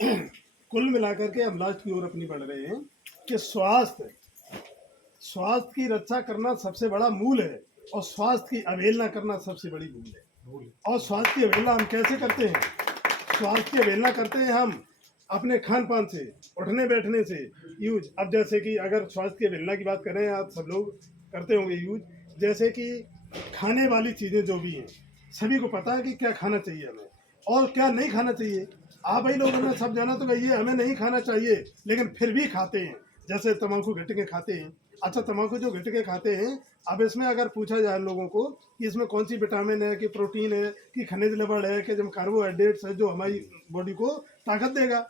कुल मिलाकर के हम लास्ट की ओर अपनी बढ़ रहे हैं कि स्वास्थ्य स्वास्थ्य की रक्षा करना सबसे बड़ा मूल है और स्वास्थ्य की अवहेलना करना सबसे बड़ी भूल है। और स्वास्थ्य की अवहेलना हम कैसे करते हैं? स्वास्थ्य की अवहेलना करते हैं हम अपने खान पान से, उठने बैठने से यूज। अब जैसे कि अगर स्वास्थ्य की अवहेलना की बात करें, आप सब लोग करते होंगे यूज, जैसे कि खाने वाली चीज़ें जो भी हैं, सभी को पता है कि क्या खाना चाहिए हमें और क्या नहीं खाना चाहिए। आप भाई लोगों ने सब जाना तो ये हमें नहीं खाना चाहिए, लेकिन फिर भी खाते हैं। जैसे तम्बाकू घट के खाते हैं। अच्छा, तम्बाकू जो घट के खाते हैं, अब इसमें अगर पूछा जाए लोगों को कि इसमें कौन सी विटामिन है, कि प्रोटीन है, कि खनिज लवण है, कि जो कार्बोहाइड्रेट्स है जो हमारी बॉडी को ताकत देगा,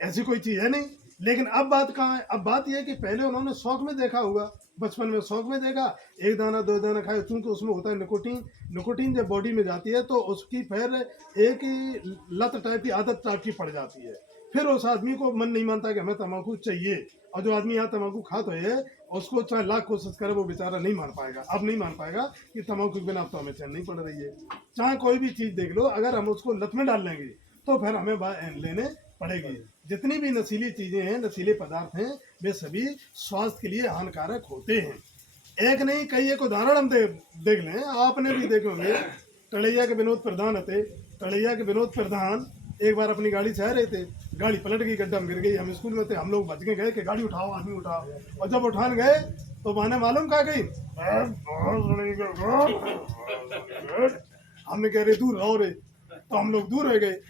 ऐसी कोई चीज़ है नहीं। लेकिन अब बात कहाँ है? अब बात यह है कि पहले उन्होंने शौक में देखा होगा, बचपन में शौक में देखा, एक दाना दो दाना खाए, क्योंकि उसमें होता है निकोटीन। निकोटीन जब बॉडी में जाती है तो उसकी फिर एक ही लत टाइप की, आदत टाइप की पड़ जाती है। फिर उस आदमी को मन नहीं मानता कि हमें तम्बाकू चाहिए। और जो आदमी यहाँ तम्बाकू खाता है, उसको चाहे लाख कोशिश करे, वो बेचारा नहीं मान पाएगा। अब नहीं मान पाएगा कि तम्बाकू के बिना अब तो हमें चैन नहीं पड़ रही है। चाहे कोई भी चीज़ देख लो, अगर हम उसको लत में डाल लेंगे तो फिर हमें लेने पड़ेगी। जितनी भी नशीली चीज़ें हैं, नशीले पदार्थ हैं, वे सभी स्वास्थ्य के लिए हानिकारक होते हैं। एक नहीं, कई एक उदाहरण हम देख लें, आपने भी देखे होंगे। तलैया के विनोद प्रधान थे। तलैया के विनोद प्रधान एक बार अपनी गाड़ी से आ रहे थे, गाड़ी पलट गई, गड्ढा में गिर गई। हम स्कूल में थे, हम लोग बच के गए कि गाड़ी उठाओ, आदमी उठाओ। और जब उठाने गए तो माने मालूम कहा गई, हमने कह रहे दूर रहो रे, तो हम लोग दूर हो गए।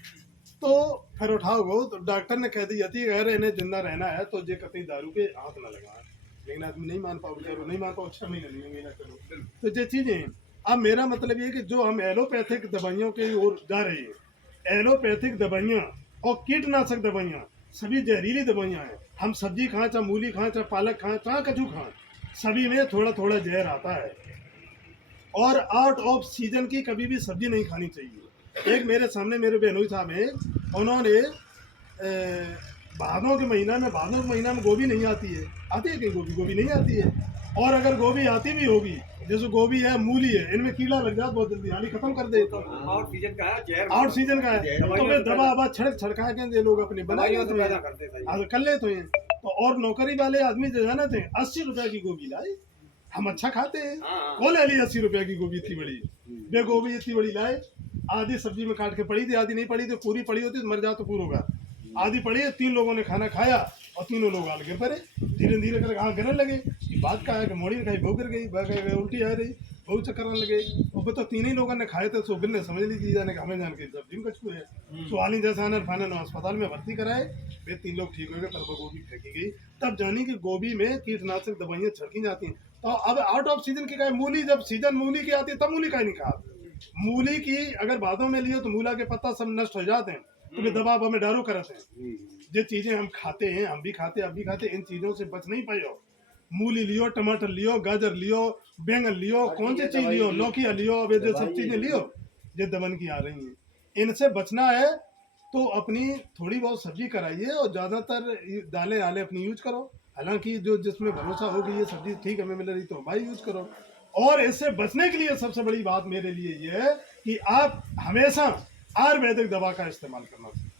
तो फिर उठाओ गो तो डॉक्टर ने कह दी जाती है, अगर इन्हें जिंदा रहना है तो ये कतई दारू के हाथ ना लगा। लेकिन आदमी नहीं मान पाओ, बेचारो नहीं मान पाओ, 6 महीने नहीं होंगे ना करो। तो ये चीजें, अब मेरा मतलब ये कि जो हम एलोपैथिक दवाइयों की ओर जा रहे हैं, एलोपैथिक दवाइयाँ और कीटनाशक दवाइयाँ सभी जहरीली दवाइयाँ हैं। हम सब्जी खाएं, चाहे मूली खाएं, चाहे पालक खाएं, चाहे कद्दू खाएं, सभी में थोड़ा थोड़ा जहर आता है। और आउट ऑफ सीजन की कभी भी सब्जी नहीं खानी चाहिए। एक मेरे सामने मेरे बहनोई साहब हैं, उन्होंने भादों के महीना में गोभी नहीं आती है। आती है कहीं गोभी? गोभी नहीं आती है। और अगर गोभी आती भी होगी, जैसे गोभी है, मूली है, इनमें कीड़ा लग जाता बहुत जल्दी, हाली खत्म कर दे। आउट सीजन का है, जहर आउट सीजन का है तो फिर दवा आबा छड़का के ये लोग अपने बना पैदा करते हैं। कर लेते हैं। तो और नौकरी वाले आदमी जो जाना थे, 80 रुपए की गोभी लाए। हम अच्छा खाते हैं, कौन ले ली 80 रुपए की गोभी इतनी बड़ी? वे गोभी इतनी बड़ी लाए, आधी सब्जी में काट के पड़ी थी, आधी नहीं पड़ी थी। पूरी पड़ी होती तो मर जा तो पूरा होगा। आधी पड़ी है, 3 लोगों ने खाना खाया और तीनों लोग आल गिर पड़े। धीरे धीरे करके हाँ गिरने लगे। बात का है कि मोड़ी ने खाई, बहू गिर गई, उल्टी आ रही, बहू चक्कर आने लगे। और तो 3 ही लोगों ने खाए थे, सो ने समझ ली जाने का हमें जान के सब्जी में कछू है। तो आली जैसा आनर फानर अस्पताल में भर्ती कराए, वे 3 लोग ठीक हो गए, तब गोभी फेंकी गई। तब जानी कि गोभी में कीटनाशक दवाइयाँ छिड़की जाती हैं। तो अब आउट ऑफ सीजन की, मूली जब सीजन मूली की आती है तब मूली का नहीं खा। मूली की अगर बादों में लियो तो मूला के पत्ता सब नष्ट हो जाते हैं, तो वे दवा हमें डारो करते हैं। जो चीजें हम खाते हैं, हम भी खाते, अब भी खाते, इन चीजों से बच नहीं पाए हो। मूली लियो, टमाटर लियो, गाजर लियो, बैंगन लियो, कौन सी चीज लियो, लौकी लियो, अब ये जो सब चीजें लियो जो दमन की आ रही हैं, इनसे बचना है तो अपनी थोड़ी बहुत सब्जी कराइए और ज्यादातर दालें आले अपनी यूज करो। हालांकि जो जिसमें भरोसा हो कि ये सब्जी ठीक हमें मिल रही तो भाई यूज करो। और इससे बचने के लिए सबसे बड़ी बात मेरे लिए ये है कि आप हमेशा आयुर्वेदिक दवा का इस्तेमाल करना चाहिए।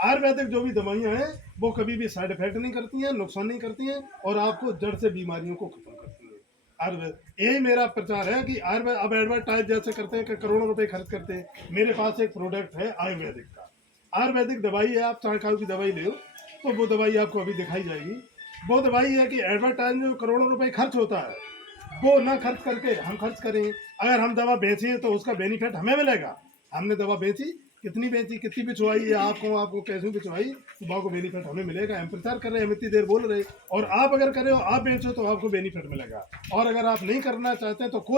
आयुर्वेदिक जो भी दवाइयाँ हैं वो कभी भी साइड इफेक्ट नहीं करती हैं, नुकसान नहीं करती हैं और आपको जड़ से बीमारियों को खत्म करती हैं। आयुर्वेद, यही मेरा प्रचार है कि आयुर्वेद अब एडवर्टाइज जैसे करते हैं कि करोड़ों रुपए खर्च करते हैं। मेरे पास एक प्रोडक्ट है आयुर्वेदिक का, आयुर्वेदिक दवाई है। आप चाहे की दवाई ले तो वो दवाई आपको अभी दिखाई जाएगी। वो दवाई है कि एडवर्टाइज में करोड़ों रुपए खर्च होता है, वो ना खर्च करके हम खर्च करें। अगर हम दवा बेचें तो उसका बेनिफिट हमें मिलेगा। हमने दवा बेची, कितनी बेची, कितनी बिचवाई, आपको कैसे बिचवाई, तो आपको बेनिफिट हमें मिलेगा। हम प्रचार कर रहे हैं, हम इतनी देर बोल रहे हैं, और आप अगर कर रहे हो, आप बेचो तो आपको बेनिफिट मिलेगा। और अगर आप नहीं करना चाहते तो कोई